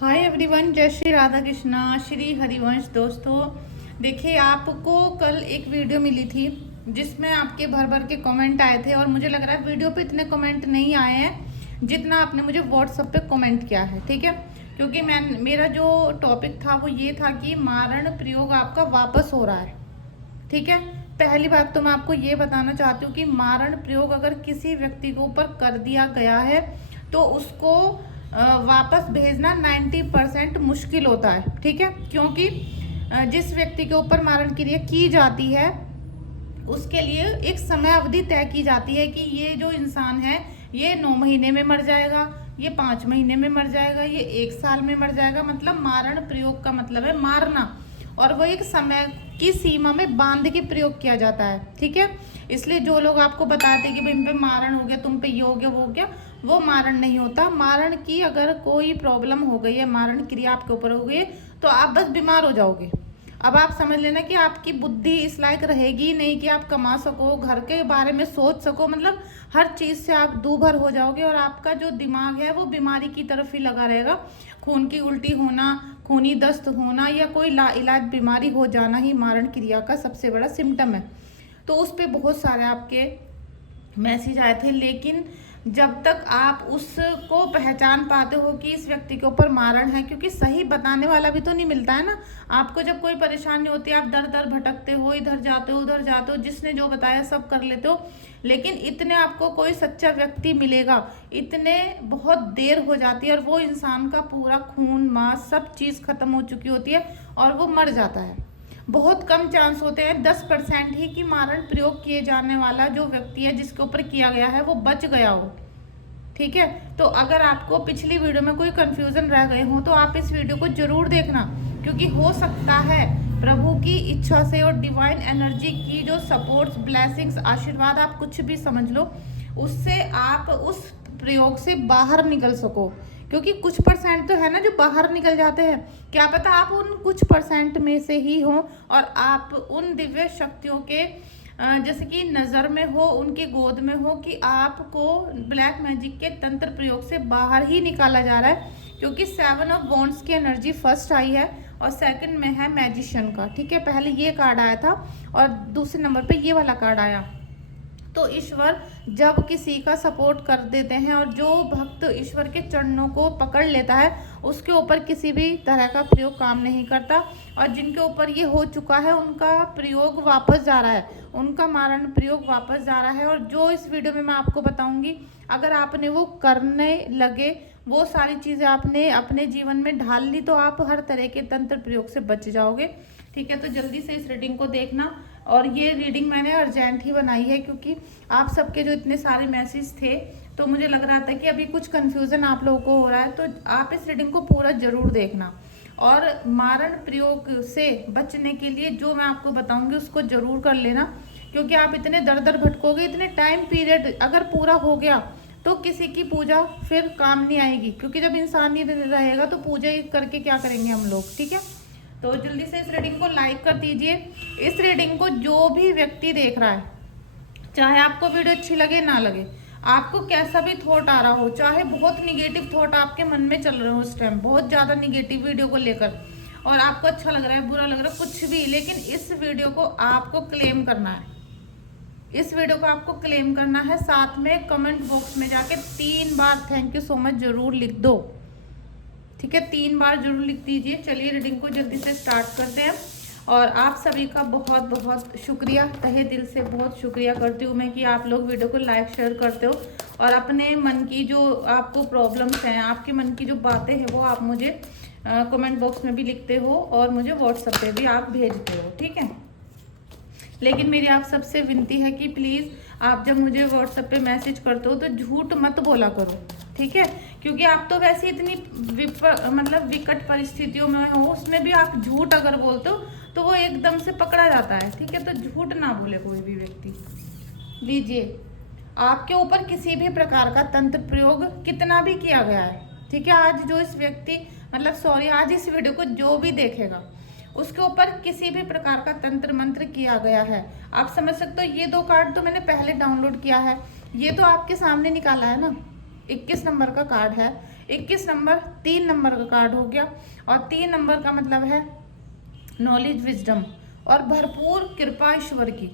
Hi everyone, जय श्री राधा कृष्णा, श्री हरिवंश। दोस्तों देखिए, आपको कल एक वीडियो मिली थी जिसमें आपके भर भर के कमेंट आए थे और मुझे लग रहा है वीडियो पे इतने कमेंट नहीं आए हैं जितना आपने मुझे व्हाट्सएप पे कमेंट किया है। ठीक है, क्योंकि मेरा जो टॉपिक था वो ये था कि मारण प्रयोग आपका वापस हो रहा है। ठीक है, पहली बात तो मैं आपको ये बताना चाहती हूँ कि मारण प्रयोग अगर किसी व्यक्ति के ऊपर कर दिया गया है तो उसको वापस भेजना 90% मुश्किल होता है। ठीक है, क्योंकि जिस व्यक्ति के ऊपर मारण क्रिया की जाती है उसके लिए एक समय अवधि तय की जाती है कि ये जो इंसान है ये 9 महीने में मर जाएगा, ये 5 महीने में मर जाएगा, ये 1 साल में मर जाएगा। मतलब मारण प्रयोग का मतलब है मारना, और वो एक समय की सीमा में बांध के प्रयोग किया जाता है। ठीक है, इसलिए जो लोग आपको बताते हैं कि भाई इन पे मारण हो गया, तुम पे ये हो गया, वो हो गया, वो मारण नहीं होता। मारण की अगर कोई प्रॉब्लम हो गई है, मारण क्रिया आपके ऊपर हो गई है, तो आप बस बीमार हो जाओगे। अब आप समझ लेना कि आपकी बुद्धि इस लायक रहेगी नहीं कि आप कमा सको, घर के बारे में सोच सको, मतलब हर चीज़ से आप दूभर हो जाओगे और आपका जो दिमाग है वो बीमारी की तरफ ही लगा रहेगा। खून की उल्टी होना, खूनी दस्त होना या कोई लाइलाज बीमारी हो जाना ही मारण क्रिया का सबसे बड़ा सिम्टम है। तो उस पर बहुत सारे आपके मैसेज आए थे, लेकिन जब तक आप उसको पहचान पाते हो कि इस व्यक्ति के ऊपर मारण है, क्योंकि सही बताने वाला भी तो नहीं मिलता है ना। आपको जब कोई परेशानी होती है आप दर दर भटकते हो, इधर जाते हो उधर जाते हो, जिसने जो बताया सब कर लेते हो, लेकिन इतने आपको कोई सच्चा व्यक्ति मिलेगा, इतने बहुत देर हो जाती है और वो इंसान का पूरा खून मांस सब चीज़ खत्म हो चुकी होती है और वो मर जाता है। बहुत कम चांस होते हैं, 10% ही कि मारण प्रयोग किए जाने वाला जो व्यक्ति है जिसके ऊपर किया गया है वो बच गया हो। ठीक है, तो अगर आपको पिछली वीडियो में कोई कंफ्यूजन रह गए हो तो आप इस वीडियो को जरूर देखना, क्योंकि हो सकता है प्रभु की इच्छा से और डिवाइन एनर्जी की जो सपोर्ट्स, ब्लेसिंग्स, आशीर्वाद, आप कुछ भी समझ लो, उससे आप उस प्रयोग से बाहर निकल सको। क्योंकि कुछ परसेंट तो है ना जो बाहर निकल जाते हैं, क्या पता आप उन कुछ परसेंट में से ही हो और आप उन दिव्य शक्तियों के जैसे कि नज़र में हो, उनकी गोद में हो, कि आपको ब्लैक मैजिक के तंत्र प्रयोग से बाहर ही निकाला जा रहा है। क्योंकि 7 ऑफ वॉन्ड्स की एनर्जी फर्स्ट आई है और सेकंड में है मैजिशियन का। ठीक है, पहले ये कार्ड आया था और दूसरे नंबर पे ये वाला कार्ड आया। तो ईश्वर जब किसी का सपोर्ट कर देते हैं और जो भक्त ईश्वर के चरणों को पकड़ लेता है उसके ऊपर किसी भी तरह का प्रयोग काम नहीं करता, और जिनके ऊपर ये हो चुका है उनका प्रयोग वापस जा रहा है, उनका मारण प्रयोग वापस जा रहा है। और जो इस वीडियो में मैं आपको बताऊंगी, अगर आपने वो करने लगे, वो सारी चीज़ें आपने अपने जीवन में ढाल ली, तो आप हर तरह के तंत्र प्रयोग से बच जाओगे। ठीक है, तो जल्दी से इस रीडिंग को देखना। और ये रीडिंग मैंने अर्जेंट ही बनाई है क्योंकि आप सबके जो इतने सारे मैसेज थे तो मुझे लग रहा था कि अभी कुछ कन्फ्यूज़न आप लोगों को हो रहा है, तो आप इस रीडिंग को पूरा ज़रूर देखना। और मारण प्रयोग से बचने के लिए जो मैं आपको बताऊंगी उसको ज़रूर कर लेना, क्योंकि आप इतने दर दर भटकोगे, इतने टाइम पीरियड अगर पूरा हो गया तो किसी की पूजा फिर काम नहीं आएगी, क्योंकि जब इंसान नहीं रहेगा तो पूजा ही करके क्या करेंगे हम लोग। ठीक है, तो जल्दी से इस रीडिंग को लाइक कर दीजिए। इस रीडिंग को जो भी व्यक्ति देख रहा है, चाहे आपको वीडियो अच्छी लगे ना लगे, आपको कैसा भी थॉट आ रहा हो, चाहे बहुत निगेटिव थॉट आपके मन में चल रहे हो उस टाइम, बहुत ज़्यादा निगेटिव वीडियो को लेकर, और आपको अच्छा लग रहा है, बुरा लग रहा है, कुछ भी, लेकिन इस वीडियो को आपको क्लेम करना है। इस वीडियो को आपको क्लेम करना है। साथ में कमेंट बॉक्स में जाके 3 बार थैंक यू सो मच जरूर लिख दो। ठीक है, 3 बार जरूर लिख दीजिए। चलिए रीडिंग को जल्दी से स्टार्ट करते हैं। और आप सभी का बहुत बहुत शुक्रिया, तहे दिल से बहुत शुक्रिया करती हूँ मैं कि आप लोग वीडियो को लाइक शेयर करते हो और अपने मन की जो आपको प्रॉब्लम्स हैं, आपके मन की जो बातें हैं वो आप मुझे कमेंट बॉक्स में भी लिखते हो और मुझे व्हाट्सएप पे भी आप भेजते हो। ठीक है, लेकिन मेरी आप सबसे विनती है कि प्लीज़ आप जब मुझे व्हाट्सएप पे मैसेज करते हो तो झूठ मत बोला करो। ठीक है, क्योंकि आप तो वैसे इतनी मतलब विकट परिस्थितियों में हो, उसमें भी आप झूठ अगर बोलते हो तो वो एकदम से पकड़ा जाता है। ठीक है, तो झूठ ना बोले कोई भी व्यक्ति। लीजिए, आपके ऊपर किसी भी प्रकार का तंत्र प्रयोग कितना भी किया गया है, ठीक है, आज जो इस व्यक्ति आज इस वीडियो को जो भी देखेगा उसके ऊपर किसी भी प्रकार का तंत्र मंत्र किया गया है, आप समझ सकते हो। ये 2 कार्ड तो मैंने पहले डाउनलोड किया है, ये तो आपके सामने निकाला है ना, 21 नंबर का कार्ड है। 21 नंबर 3 नंबर का कार्ड हो गया, और 3 नंबर का मतलब है नॉलेज, विजडम और भरपूर कृपा ईश्वर की।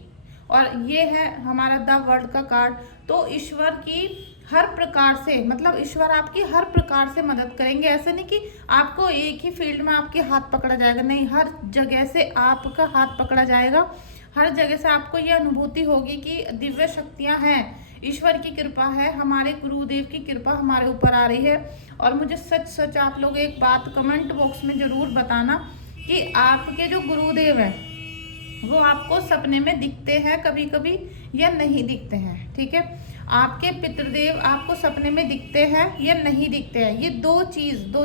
और ये है हमारा द वर्ल्ड का कार्ड। तो ईश्वर की हर प्रकार से, मतलब ईश्वर आपकी हर प्रकार से मदद करेंगे। ऐसे नहीं कि आपको एक ही फील्ड में आपके हाथ पकड़ा जाएगा, नहीं, हर जगह से आपका हाथ पकड़ा जाएगा। हर जगह से आपको ये अनुभूति होगी कि दिव्य शक्तियां हैं, ईश्वर की कृपा है, हमारे गुरुदेव की कृपा हमारे ऊपर आ रही है। और मुझे सच सच आप लोग एक बात कमेंट बॉक्स में जरूर बताना कि आपके जो गुरुदेव हैं वो आपको सपने में दिखते हैं कभी कभी या नहीं दिखते हैं, ठीक है। आपके पितृदेव आपको सपने में दिखते हैं या नहीं दिखते हैं, ये दो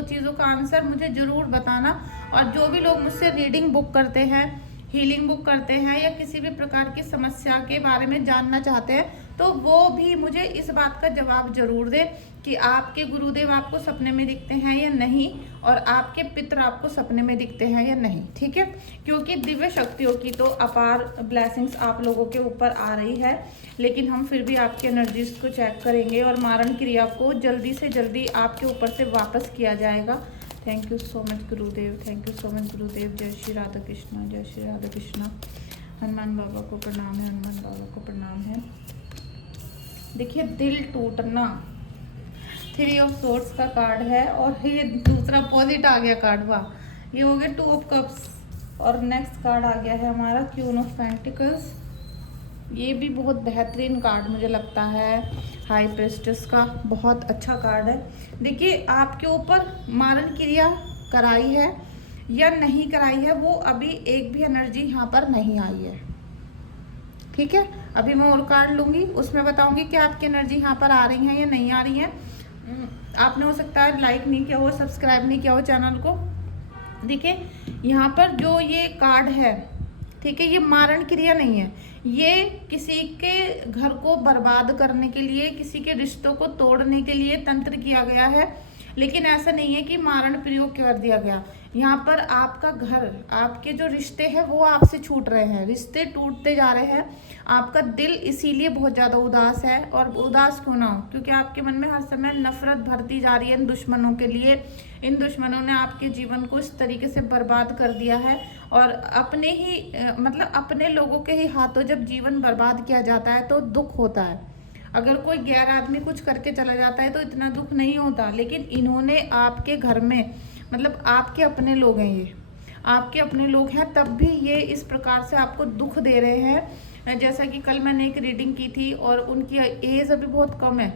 चीज़ों का आंसर मुझे जरूर बताना। और जो भी लोग मुझसे रीडिंग बुक करते हैं, हीलिंग बुक करते हैं, या किसी भी प्रकार की समस्या के बारे में जानना चाहते हैं, तो वो भी मुझे इस बात का जवाब जरूर दें कि आपके गुरुदेव आपको सपने में दिखते हैं या नहीं, और आपके पितर आपको सपने में दिखते हैं या नहीं, ठीक है। क्योंकि दिव्य शक्तियों की तो अपार ब्लेसिंग्स आप लोगों के ऊपर आ रही है, लेकिन हम फिर भी आपकी एनर्जीज को चेक करेंगे और मारण क्रिया को जल्दी से जल्दी आपके ऊपर से वापस किया जाएगा। Thank you so much Gurudev, thank you so much गुरुदेव। जय श्री राधा कृष्णा, जय श्री राधा कृष्णा। हनुमान बाबा को प्रणाम है, हनुमान बाबा को प्रणाम है। देखिए, दिल टूटना 3 ऑफ सोर्ड्स का कार्ड है, और ये दूसरा अपोजिट आ गया कार्ड, वाह। ये हो गया 2 ऑफ कप्स, और नेक्स्ट कार्ड आ गया है हमारा क्वीन ऑफ पेंटिकल्स। ये भी बहुत बेहतरीन कार्ड मुझे लगता है, हाई प्रेस्टिस का बहुत अच्छा कार्ड है। देखिए, आपके ऊपर मारण क्रिया कराई है या नहीं कराई है, वो अभी एक भी एनर्जी यहाँ पर नहीं आई है, ठीक है। अभी मैं और कार्ड लूंगी, उसमें बताऊंगी कि आपकी एनर्जी यहाँ पर आ रही है या नहीं आ रही है। आपने हो सकता है लाइक नहीं किया हो, सब्सक्राइब नहीं किया हो चैनल को। देखिए, यहाँ पर जो ये कार्ड है, ठीक है, ये मारण क्रिया नहीं है, ये किसी के घर को बर्बाद करने के लिए, किसी के रिश्तों को तोड़ने के लिए तंत्र किया गया है। लेकिन ऐसा नहीं है कि मारण प्रयोग कर दिया गया। यहाँ पर आपका घर, आपके जो रिश्ते हैं वो आपसे छूट रहे हैं, रिश्ते टूटते जा रहे हैं। आपका दिल इसीलिए बहुत ज़्यादा उदास है, और उदास क्यों ना हो, क्योंकि आपके मन में हर समय नफरत भरती जा रही है इन दुश्मनों के लिए। इन दुश्मनों ने आपके जीवन को इस तरीके से बर्बाद कर दिया है, और अपने ही मतलब अपने लोगों के ही हाथों जब जीवन बर्बाद किया जाता है तो दुख होता है। अगर कोई गैर आदमी कुछ करके चला जाता है तो इतना दुख नहीं होता, लेकिन इन्होंने आपके घर में, मतलब आपके अपने लोग हैं, ये आपके अपने लोग हैं, तब भी ये इस प्रकार से आपको दुख दे रहे हैं। जैसा कि कल मैंने एक रीडिंग की थी, और उनकी एज अभी बहुत कम है,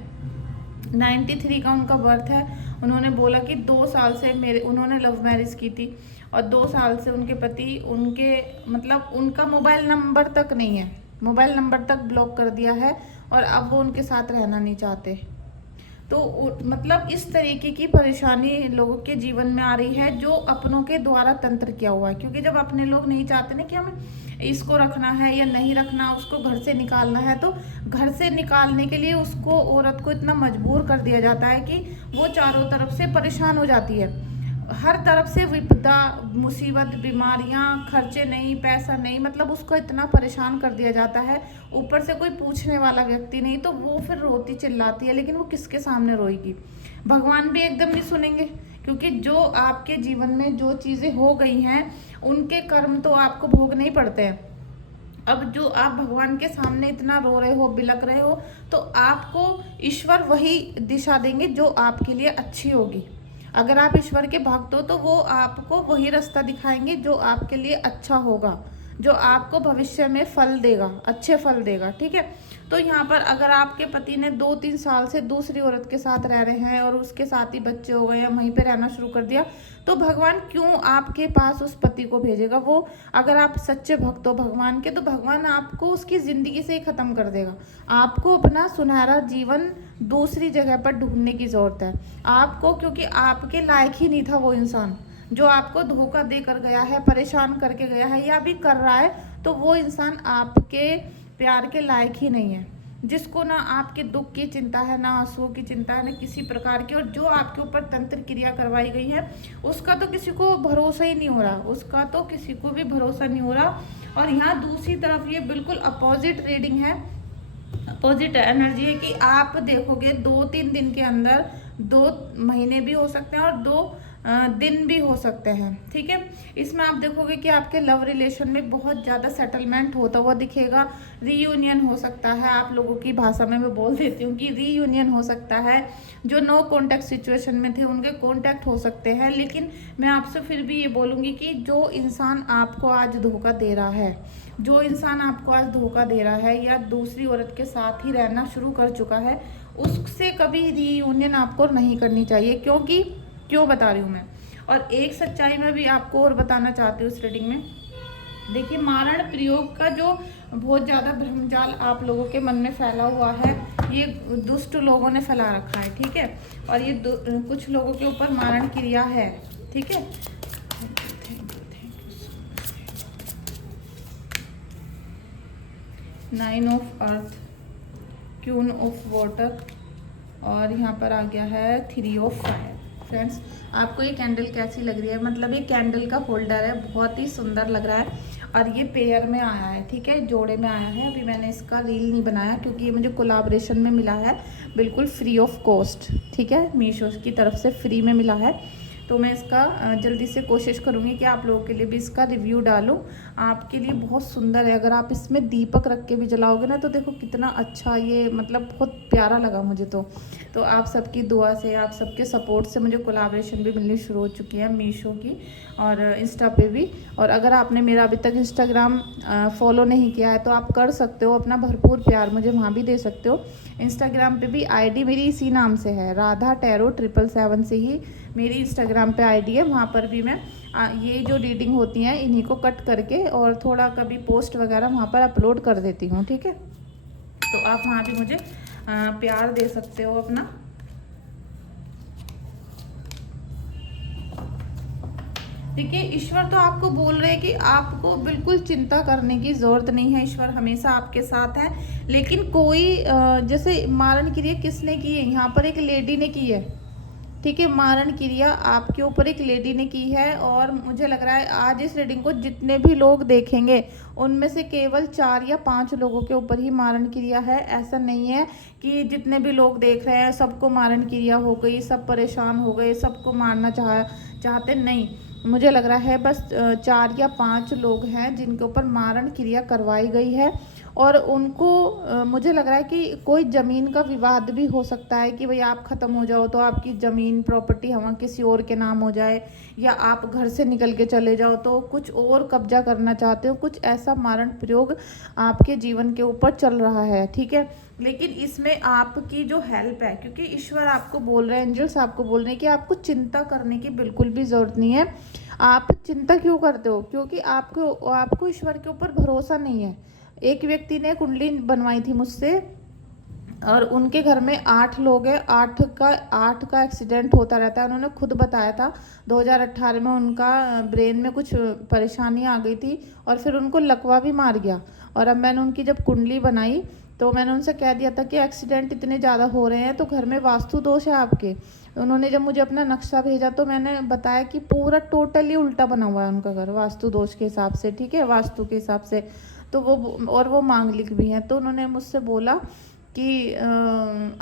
93 का उनका बर्थ है। उन्होंने बोला कि 2 साल से उन्होंने लव मैरिज की थी, और 2 साल से उनके पति उनके, मतलब उनका मोबाइल नंबर तक नहीं है, मोबाइल नंबर तक ब्लॉक कर दिया है, और अब वो उनके साथ रहना नहीं चाहते। तो मतलब इस तरीके की परेशानी लोगों के जीवन में आ रही है, जो अपनों के द्वारा तंत्र किया हुआ है। क्योंकि जब अपने लोग नहीं चाहते ना कि हमें इसको रखना है या नहीं रखना, उसको घर से निकालना है, तो घर से निकालने के लिए उसको, औरत को इतना मजबूर कर दिया जाता है कि वो चारों तरफ से परेशान हो जाती है। हर तरफ से विपदा, मुसीबत, बीमारियां, खर्चे नहीं, पैसा नहीं, मतलब उसको इतना परेशान कर दिया जाता है। ऊपर से कोई पूछने वाला व्यक्ति नहीं, तो वो फिर रोती चिल्लाती है, लेकिन वो किसके सामने रोएगी। भगवान भी एकदम नहीं सुनेंगे, क्योंकि जो आपके जीवन में जो चीज़ें हो गई हैं उनके कर्म तो आपको भोगने ही पड़ते हैं। अब जो आप भगवान के सामने इतना रो रहे हो, बिलक रहे हो, तो आपको ईश्वर वही दिशा देंगे जो आपके लिए अच्छी होगी। अगर आप ईश्वर के भक्त हो तो वो आपको वही रास्ता दिखाएंगे जो आपके लिए अच्छा होगा, जो आपको भविष्य में फल देगा, अच्छे फल देगा, ठीक है। तो यहाँ पर अगर आपके पति ने 2-3 साल से दूसरी औरत के साथ रह रहे हैं, और उसके साथ ही बच्चे हो गए, या वहीं पे रहना शुरू कर दिया, तो भगवान क्यों आपके पास उस पति को भेजेगा। वो अगर आप सच्चे भक्त हो भगवान के, तो भगवान आपको उसकी ज़िंदगी से ही ख़त्म कर देगा। आपको अपना सुनहरा जीवन दूसरी जगह पर ढूंढने की ज़रूरत है आपको, क्योंकि आपके लायक ही नहीं था वो इंसान जो आपको धोखा देकर गया है, परेशान करके गया है, या भी कर रहा है। तो वो इंसान आपके प्यार के लायक ही नहीं है, जिसको ना आपके दुख की चिंता है, ना आंसुओं की चिंता है, ना किसी प्रकार की। और जो आपके ऊपर तंत्र क्रिया करवाई गई है उसका तो किसी को भरोसा ही नहीं हो रहा, उसका तो किसी को भी भरोसा नहीं हो रहा। और यहाँ दूसरी तरफ ये बिल्कुल अपोजिट रीडिंग है, अपोजिट एनर्जी है कि आप देखोगे 2-3 दिन के अंदर 2 महीने भी हो सकते हैं और 2 दिन भी हो सकते हैं। ठीक है, इसमें आप देखोगे कि आपके लव रिलेशन में बहुत ज़्यादा सेटलमेंट होता हुआ दिखेगा। रीयूनियन हो सकता है, आप लोगों की भाषा में मैं बोल देती हूँ कि रीयूनियन हो सकता है। जो नो कॉन्टैक्ट सिचुएशन में थे उनके कॉन्टैक्ट हो सकते हैं। लेकिन मैं आपसे फिर भी ये बोलूँगी कि जो इंसान आपको आज धोखा दे रहा है, जो इंसान आपको आज धोखा दे रहा है या दूसरी औरत के साथ ही रहना शुरू कर चुका है, उससे कभी रीयूनियन आपको नहीं करनी चाहिए। क्यों बता रही हूँ मैं। और एक सच्चाई मैं भी आपको और बताना चाहती हूँ इस रीडिंग में। देखिए, मारण प्रयोग का जो बहुत ज़्यादा भ्रमजाल आप लोगों के मन में फैला हुआ है, ये दुष्ट लोगों ने फैला रखा है। ठीक है, और ये कुछ लोगों के ऊपर मारण क्रिया है। ठीक है, nine of earth, queen of water और यहाँ पर आ गया है 3 ऑफ फायर। फ्रेंड्स, आपको ये कैंडल कैसी लग रही है? मतलब ये कैंडल का होल्डर है, बहुत ही सुंदर लग रहा है और ये पेयर में आया है। ठीक है, जोड़े में आया है। अभी मैंने इसका रील नहीं बनाया क्योंकि ये मुझे कोलाब्रेशन में मिला है, बिल्कुल फ्री ऑफ कॉस्ट। ठीक है, मीशो की तरफ से फ्री में मिला है। तो मैं इसका जल्दी से कोशिश करूँगी कि आप लोगों के लिए भी इसका रिव्यू डालूँ। आपके लिए बहुत सुंदर है। अगर आप इसमें दीपक रख के भी जलाओगे ना तो देखो कितना अच्छा, ये मतलब बहुत प्यारा लगा मुझे। तो आप सबकी दुआ से, आप सबके सपोर्ट से मुझे कोलैबोरेशन भी मिलनी शुरू हो चुकी है मीशो की और इंस्टा पे भी। और अगर आपने मेरा अभी तक इंस्टाग्राम फॉलो नहीं किया है तो आप कर सकते हो, अपना भरपूर प्यार मुझे वहाँ भी दे सकते हो। इंस्टाग्राम पे भी आईडी मेरी इसी नाम से है, राधा टैरो 777 से ही मेरी इंस्टाग्राम पे आईडी है। वहाँ पर भी मैं ये जो रीडिंग होती हैं इन्हीं को कट करके और थोड़ा कभी पोस्ट वगैरह वहाँ पर अपलोड कर देती हूँ। ठीक है, तो आप वहाँ भी मुझे प्यार दे सकते हो अपना। देखिए, ईश्वर तो आपको बोल रहे हैं कि आपको बिल्कुल चिंता करने की ज़रूरत नहीं है, ईश्वर हमेशा आपके साथ है। लेकिन कोई जैसे मारण क्रिया किसने की है? यहाँ पर एक लेडी ने की है। ठीक है, मारण क्रिया आपके ऊपर एक लेडी ने की है और मुझे लग रहा है आज इस रीडिंग को जितने भी लोग देखेंगे उनमें से केवल 4 या 5 लोगों के ऊपर ही मारण क्रिया है। ऐसा नहीं है कि जितने भी लोग देख रहे हैं सबको मारण क्रिया हो गई, सब परेशान हो गए, सबको मारना चाहते नहीं। मुझे लग रहा है बस 4 या 5 लोग हैं जिनके ऊपर मारण क्रिया करवाई गई है और उनको मुझे लग रहा है कि कोई ज़मीन का विवाद भी हो सकता है कि भाई आप ख़त्म हो जाओ तो आपकी ज़मीन प्रॉपर्टी हवा किसी और के नाम हो जाए, या आप घर से निकल के चले जाओ तो कुछ और कब्जा करना चाहते हो। कुछ ऐसा मारण प्रयोग आपके जीवन के ऊपर चल रहा है। ठीक है, लेकिन इसमें आपकी जो हेल्प है, क्योंकि ईश्वर आपको बोल रहे हैं, एंजल्स आपको बोल रहे हैं कि आपको चिंता करने की बिल्कुल भी ज़रूरत नहीं है। आप चिंता क्यों करते हो? क्योंकि आपको ईश्वर के ऊपर भरोसा नहीं है। एक व्यक्ति ने कुंडली बनवाई थी मुझसे और उनके घर में 8 लोग हैं। 8 का एक्सीडेंट होता रहता है। उन्होंने खुद बताया था 2018 में उनका ब्रेन में कुछ परेशानी आ गई थी और फिर उनको लकवा भी मार गया। और अब मैंने उनकी जब कुंडली बनाई तो मैंने उनसे कह दिया था कि एक्सीडेंट इतने ज़्यादा हो रहे हैं तो घर में वास्तु दोष है आपके। उन्होंने जब मुझे अपना नक्शा भेजा तो मैंने बताया कि पूरा टोटली उल्टा बना हुआ है उनका घर वास्तु दोष के हिसाब से। ठीक है, वास्तु के हिसाब से। तो वो मांगलिक भी हैं। तो उन्होंने मुझसे बोला कि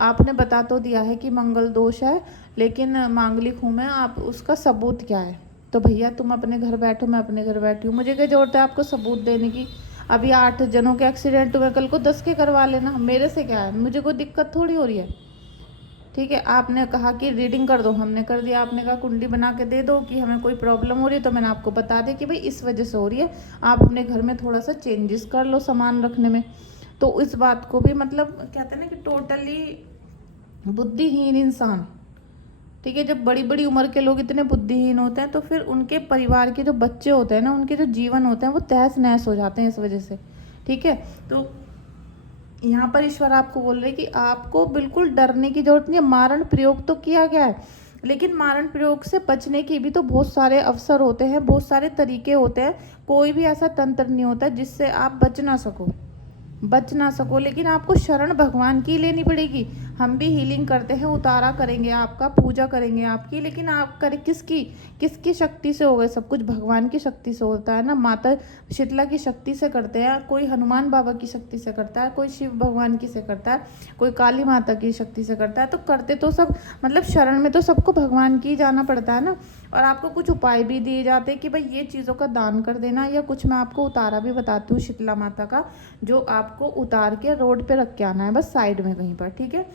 आपने बता तो दिया है कि मंगल दोष है, लेकिन मांगलिक हूँ मैं, आप उसका सबूत क्या है? तो भैया तुम अपने घर बैठो, मैं अपने घर बैठी हूँ, मुझे क्या जरूरत है आपको सबूत देने की? अभी 8 जनों के एक्सीडेंट हुए, कल को 10 के करवा लेना, मेरे से क्या है? मुझे कोई दिक्कत थोड़ी हो रही है। ठीक है, आपने कहा कि रीडिंग कर दो, हमने कर दिया। आपने कहा कुंडली बना के दे दो कि हमें कोई प्रॉब्लम हो रही है, तो मैंने आपको बता दिया कि भाई इस वजह से हो रही है, आप अपने घर में थोड़ा सा चेंजेस कर लो सामान रखने में। तो इस बात को भी मतलब कहते हैं ना कि टोटली बुद्धिहीन इंसान। ठीक है, जब बड़ी बड़ी उम्र के लोग इतने बुद्धिहीन होते हैं तो फिर उनके परिवार के जो बच्चे होते हैं ना, उनके जो जीवन होते हैं वो तहस नहस हो जाते हैं इस वजह से। ठीक है, तो यहाँ पर ईश्वर आपको बोल रहे हैं कि आपको बिल्कुल डरने की जरूरत नहीं है। मारण प्रयोग तो किया गया है, लेकिन मारण प्रयोग से बचने के भी तो बहुत सारे अवसर होते हैं, बहुत सारे तरीके होते हैं। कोई भी ऐसा तंत्र नहीं होता जिससे आप बच ना सको। लेकिन आपको शरण भगवान की लेनी पड़ेगी। हम भी हीलिंग करते हैं, उतारा करेंगे आपका, पूजा करेंगे आपकी, लेकिन आप करें किसकी, किसकी शक्ति से होगा सब कुछ? भगवान की शक्ति से होता है ना, माता शीतला की शक्ति से करते हैं, कोई हनुमान बाबा की शक्ति से करता है, कोई शिव भगवान की से करता है, कोई काली माता की शक्ति से करता है। तो करते तो सब मतलब शरण में तो सबको भगवान की जाना पड़ता है ना। और आपको कुछ उपाय भी दिए जाते हैं कि भाई ये चीज़ों का दान कर देना, या कुछ मैं आपको उतारा भी बताती हूँ शीतला माता का, जो आपको उतार के रोड पे रख के आना है बस साइड में कहीं पर, ठीक है।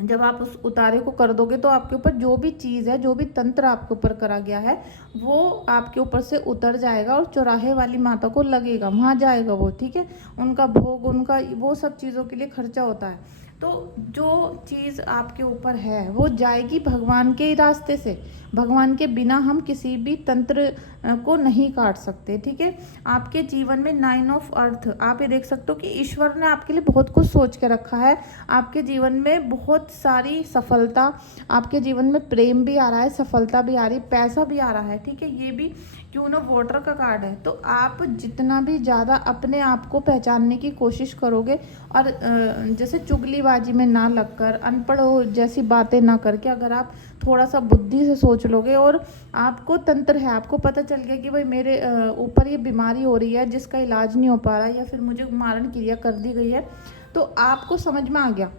जब आप उस उतारे को कर दोगे तो आपके ऊपर जो भी चीज़ है, जो भी तंत्र आपके ऊपर करा गया है, वो आपके ऊपर से उतर जाएगा और चौराहे वाली माता को लगेगा, वहाँ जाएगा वो, ठीक है। उनका भोग, उनका वो सब चीज़ों के लिए खर्चा होता है। तो जो चीज़ आपके ऊपर है वो जाएगी भगवान के रास्ते से, भगवान के बिना हम किसी भी तंत्र को नहीं काट सकते, ठीक है। आपके जीवन में 9 ऑफ अर्थ आप ये देख सकते हो कि ईश्वर ने आपके लिए बहुत कुछ सोच के रखा है। आपके जीवन में बहुत सारी सफलता, आपके जीवन में प्रेम भी आ रहा है, सफलता भी आ रही, पैसा भी आ रहा है, ठीक है। ये भी क्यों ना वोटर का कार्ड है। तो आप जितना भी ज़्यादा अपने आप को पहचानने की कोशिश करोगे और जैसे चुगलीबाजी में ना लगकर, अनपढ़ जैसी बातें ना करके, अगर आप थोड़ा सा बुद्धि से सोच लोगे और आपको तंत्र है, आपको पता चल गया कि भाई मेरे ऊपर ये बीमारी हो रही है जिसका इलाज नहीं हो पा रहा, या फिर मुझे मारण क्रिया कर दी गई है, तो आपको समझ में आ गया।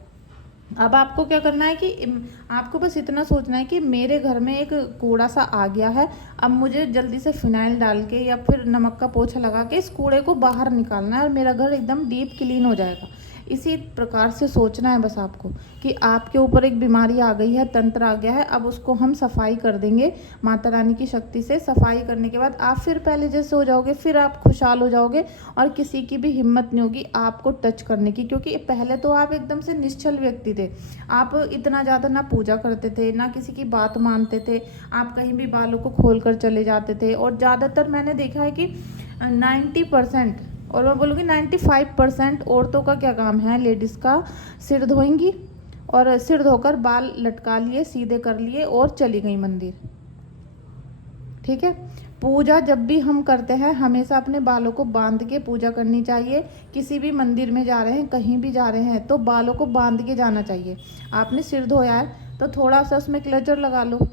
अब आपको क्या करना है कि आपको बस इतना सोचना है कि मेरे घर में एक कूड़ा सा आ गया है, अब मुझे जल्दी से फिनाइल डाल के या फिर नमक का पोछा लगा के इस कूड़े को बाहर निकालना है और मेरा घर एकदम डीप क्लीन हो जाएगा। इसी प्रकार से सोचना है बस आपको कि आपके ऊपर एक बीमारी आ गई है, तंत्र आ गया है, अब उसको हम सफाई कर देंगे माता रानी की शक्ति से। सफाई करने के बाद आप फिर पहले जैसे हो जाओगे, फिर आप खुशहाल हो जाओगे और किसी की भी हिम्मत नहीं होगी आपको टच करने की, क्योंकि पहले तो आप एकदम से निश्चल व्यक्ति थे। आप इतना ज़्यादा ना पूजा करते थे, ना किसी की बात मानते थे, आप कहीं भी बालों को खोल कर चले जाते थे। और ज़्यादातर मैंने देखा है कि 90% और मैं बोलूँगी 95% औरतों का क्या काम है, लेडीज़ का, सिर धोएंगी और सिर धोकर बाल लटका लिए, सीधे कर लिए और चली गई मंदिर, ठीक है। पूजा जब भी हम करते हैं हमेशा अपने बालों को बांध के पूजा करनी चाहिए। किसी भी मंदिर में जा रहे हैं, कहीं भी जा रहे हैं, तो बालों को बांध के जाना चाहिए। आपने सिर धोया है तो थोड़ा सा उसमें क्लेचर लगा लो,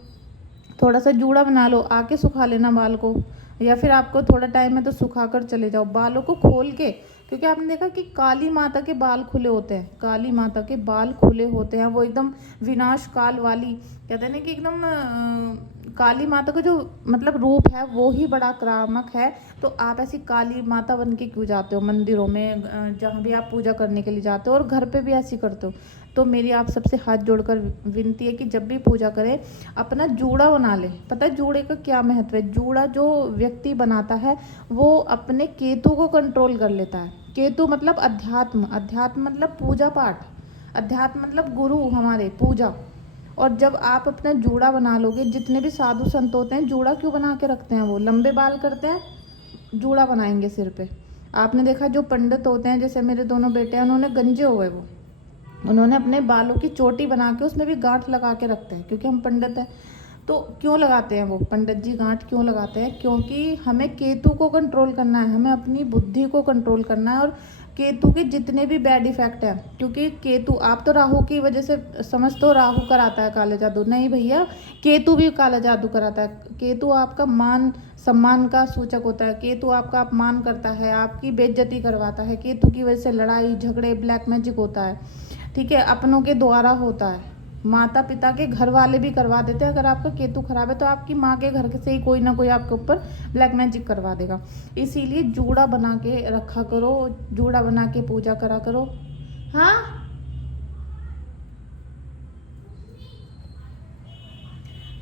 थोड़ा सा जूड़ा बना लो, आके सुखा लेना बाल को, या फिर आपको थोड़ा टाइम है तो सुखा कर चले जाओ। बालों को खोल के, क्योंकि आपने देखा कि काली माता के बाल खुले होते हैं, काली माता के बाल खुले होते हैं, वो एकदम विनाश काल वाली, कहते हैं ना कि एकदम काली माता का जो मतलब रूप है वो ही बड़ा आक्रामक है। तो आप ऐसी काली माता बन के क्यों जाते हो मंदिरों में, जहाँ भी आप पूजा करने के लिए जाते हो, और घर पे भी ऐसी करते हो। तो मेरी आप सबसे हाथ जोड़कर विनती है कि जब भी पूजा करें अपना जूड़ा बना ले। पता है जूड़े का क्या महत्व है? जूड़ा जो व्यक्ति बनाता है वो अपने केतु को कंट्रोल कर लेता है। केतु मतलब अध्यात्म, अध्यात्म मतलब पूजा पाठ, अध्यात्म मतलब गुरु हमारे, पूजा। और जब आप अपना जूड़ा बना लोगे, जितने भी साधु संत होते हैं जूड़ा क्यों बना के रखते हैं? वो लंबे बाल करते हैं, जूड़ा बनाएंगे सिर पे। आपने देखा जो पंडित होते हैं, जैसे मेरे दोनों बेटे हैं, उन्होंने गंजे हुए, वो उन्होंने अपने बालों की चोटी बना के उसमें भी गांठ लगा के रखते हैं, क्योंकि हम पंडित हैं। तो क्यों लगाते हैं वो पंडित जी गांठ क्यों लगाते हैं? क्योंकि हमें केतु को कंट्रोल करना है, हमें अपनी बुद्धि को कंट्रोल करना है, और केतु के जितने भी बैड इफेक्ट हैं, क्योंकि केतु, आप तो राहु की वजह से समझते हो राहु कराता है काला जादू, नहीं भैया, केतु भी काला जादू कराता है। केतु आपका मान सम्मान का सूचक होता है, केतु आपका अपमान करता है, आपकी बेइज्जती करवाता है, केतु की वजह से लड़ाई झगड़े ब्लैक मैजिक होता है, ठीक है, अपनों के द्वारा होता है, माता पिता के घर वाले भी करवा देते हैं। अगर आपका केतु खराब है तो आपकी माँ के घर से ही कोई ना कोई आपके ऊपर ब्लैक मैजिक करवा देगा। इसीलिए जूड़ा बना के रखा करो, जूड़ा बना के पूजा करा करो। हाँ,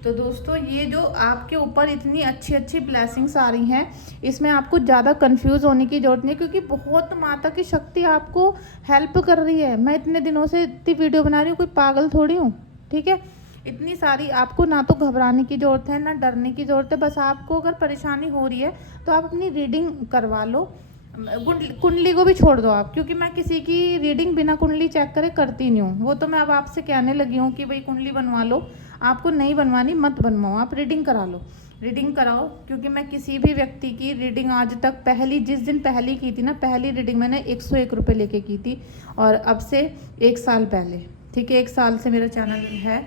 तो दोस्तों ये जो आपके ऊपर इतनी अच्छी अच्छी ब्लेसिंग्स आ रही हैं, इसमें आपको ज़्यादा कंफ्यूज होने की ज़रूरत नहीं, क्योंकि बहुत माता की शक्ति आपको हेल्प कर रही है। मैं इतने दिनों से इतनी वीडियो बना रही हूँ, कोई पागल थोड़ी हूँ, ठीक है। इतनी सारी, आपको ना तो घबराने की ज़रूरत है ना डरने की ज़रूरत है। बस आपको अगर परेशानी हो रही है तो आप अपनी रीडिंग करवा लो। कुंडली को भी छोड़ दो आप, क्योंकि मैं किसी की रीडिंग बिना कुंडली चेक करे करती नहीं हूँ। वो तो मैं अब आपसे कहने लगी हूँ कि भाई कुंडली बनवा लो, आपको नहीं बनवानी मत बनवाओ, आप रीडिंग करा लो, रीडिंग कराओ। क्योंकि मैं किसी भी व्यक्ति की रीडिंग आज तक, पहली जिस दिन पहली की थी ना, पहली रीडिंग मैंने 101 रुपये लेके की थी, और अब से 1 साल पहले, ठीक है, 1 साल से मेरा चैनल है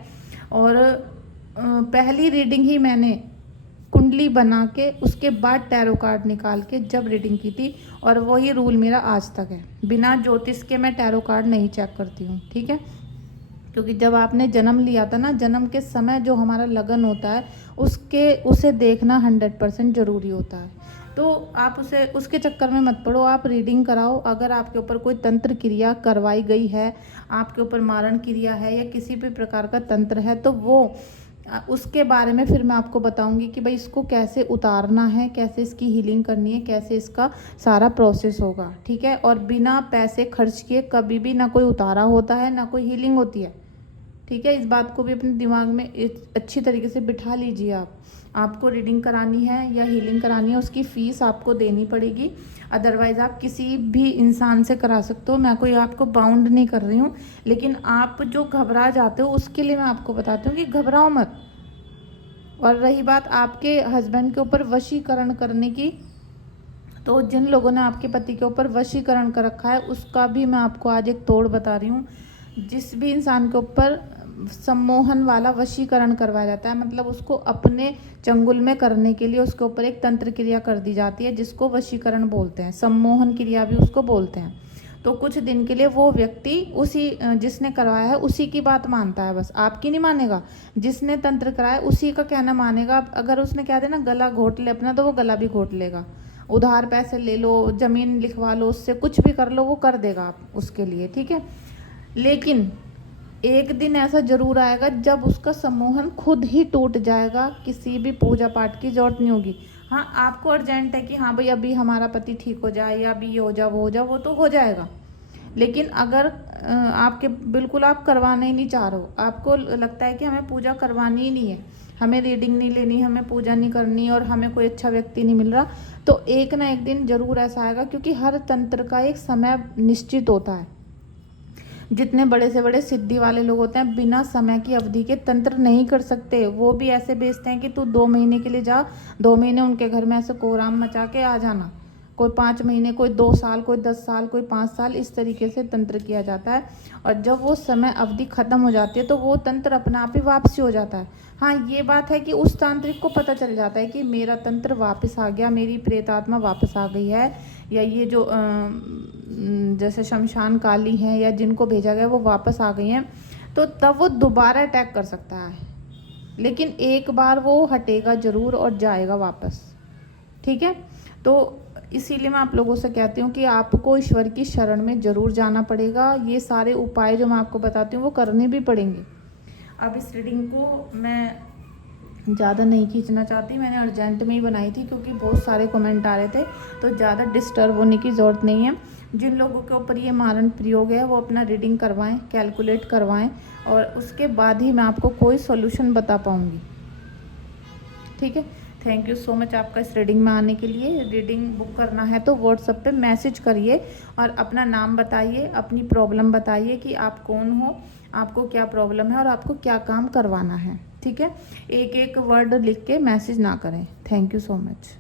और पहली रीडिंग ही मैंने कुंडली बना के उसके बाद टैरो कार्ड निकाल के जब रीडिंग की थी, और वही रूल मेरा आज तक है। बिना ज्योतिष के मैं टैरो कार्ड नहीं चेक करती हूँ, ठीक है। क्योंकि जब आपने जन्म लिया था ना, जन्म के समय जो हमारा लगन होता है उसे देखना 100% ज़रूरी होता है। तो आप उसके चक्कर में मत पड़ो, आप रीडिंग कराओ। अगर आपके ऊपर कोई तंत्र क्रिया करवाई गई है, आपके ऊपर मारण क्रिया है या किसी भी प्रकार का तंत्र है, तो वो उसके बारे में फिर मैं आपको बताऊंगी कि भाई इसको कैसे उतारना है, कैसे इसकी हीलिंग करनी है, कैसे इसका सारा प्रोसेस होगा, ठीक है। और बिना पैसे खर्च किए कभी भी ना कोई उतारा होता है, ना कोई हीलिंग होती है, ठीक है। इस बात को भी अपने दिमाग में अच्छी तरीके से बिठा लीजिए। आपको रीडिंग करानी है या हीलिंग करानी है, उसकी फ़ीस आपको देनी पड़ेगी। अदरवाइज़ आप किसी भी इंसान से करा सकते हो, मैं कोई आपको बाउंड नहीं कर रही हूँ। लेकिन आप जो घबरा जाते हो उसके लिए मैं आपको बताती हूँ कि घबराओ मत। और रही बात आपके हस्बैंड के ऊपर वशीकरण करने की, तो जिन लोगों ने आपके पति के ऊपर वशीकरण कर रखा है उसका भी मैं आपको आज एक तोड़ बता रही हूँ। जिस भी इंसान के ऊपर सम्मोहन वाला वशीकरण करवाया जाता है, मतलब उसको अपने चंगुल में करने के लिए उसके ऊपर एक तंत्र क्रिया कर दी जाती है, जिसको वशीकरण बोलते हैं, सम्मोहन क्रिया भी उसको बोलते हैं। तो कुछ दिन के लिए वो व्यक्ति उसी जिसने करवाया है उसी की बात मानता है, बस आपकी नहीं मानेगा। जिसने तंत्र कराया उसी का कहना मानेगा। अगर उसने कह दिया ना गला घोट ले अपना, तो वो गला भी घोट लेगा। उधार पैसे ले लो, ज़मीन लिखवा लो उससे, कुछ भी कर लो, वो कर देगा आप उसके लिए, ठीक है। लेकिन एक दिन ऐसा जरूर आएगा जब उसका सम्मोहन खुद ही टूट जाएगा, किसी भी पूजा पाठ की जरूरत नहीं होगी। हाँ, आपको अर्जेंट है कि हाँ भाई अभी हमारा पति ठीक हो जाए या अभी ये हो जाए वो हो जाए, वो तो हो जाएगा। लेकिन अगर आपके बिल्कुल आप करवाना ही नहीं चाह रहे हो, आपको लगता है कि हमें पूजा करवानी ही नहीं है, हमें रीडिंग नहीं लेनी, हमें पूजा नहीं करनी और हमें कोई अच्छा व्यक्ति नहीं मिल रहा, तो एक ना एक दिन ज़रूर ऐसा आएगा। क्योंकि हर तंत्र का एक समय निश्चित होता है। जितने बड़े से बड़े सिद्धि वाले लोग होते हैं बिना समय की अवधि के तंत्र नहीं कर सकते। वो भी ऐसे बेचते हैं कि तू 2 महीने के लिए जा, 2 महीने उनके घर में ऐसे कोहराम मचा के आ जाना। कोई 5 महीने, कोई 2 साल, कोई 10 साल, कोई 5 साल, इस तरीके से तंत्र किया जाता है। और जब वो समय अवधि खत्म हो जाती है तो वो तंत्र अपने आप ही वापसी हो जाता है। हाँ, ये बात है कि उस तांत्रिक को पता चल जाता है कि मेरा तंत्र वापस आ गया, मेरी प्रेत आत्मा वापस आ गई है, या ये जो जैसे शमशान काली हैं या जिनको भेजा गया वो वापस आ गई हैं, तो तब वो दोबारा अटैक कर सकता है। लेकिन एक बार वो हटेगा ज़रूर और जाएगा वापस, ठीक है। तो इसीलिए मैं आप लोगों से कहती हूँ कि आपको ईश्वर की शरण में ज़रूर जाना पड़ेगा। ये सारे उपाय जो मैं आपको बताती हूँ वो करने भी पड़ेंगे। अब इस रीडिंग को मैं ज़्यादा नहीं खींचना चाहती, मैंने अर्जेंट में ही बनाई थी क्योंकि बहुत सारे कमेंट आ रहे थे, तो ज़्यादा डिस्टर्ब होने की ज़रूरत नहीं है। जिन लोगों के ऊपर ये मारण प्रयोग है वो अपना रीडिंग करवाएं, कैलकुलेट करवाएं, और उसके बाद ही मैं आपको कोई सॉल्यूशन बता पाऊँगी, ठीक है। थैंक यू सो मच आपका इस रीडिंग में आने के लिए। रीडिंग बुक करना है तो व्हाट्सएप पे मैसेज करिए और अपना नाम बताइए, अपनी प्रॉब्लम बताइए कि आप कौन हो, आपको क्या प्रॉब्लम है और आपको क्या काम करवाना है, ठीक है। एक एक वर्ड लिख के मैसेज ना करें। Thank you so much.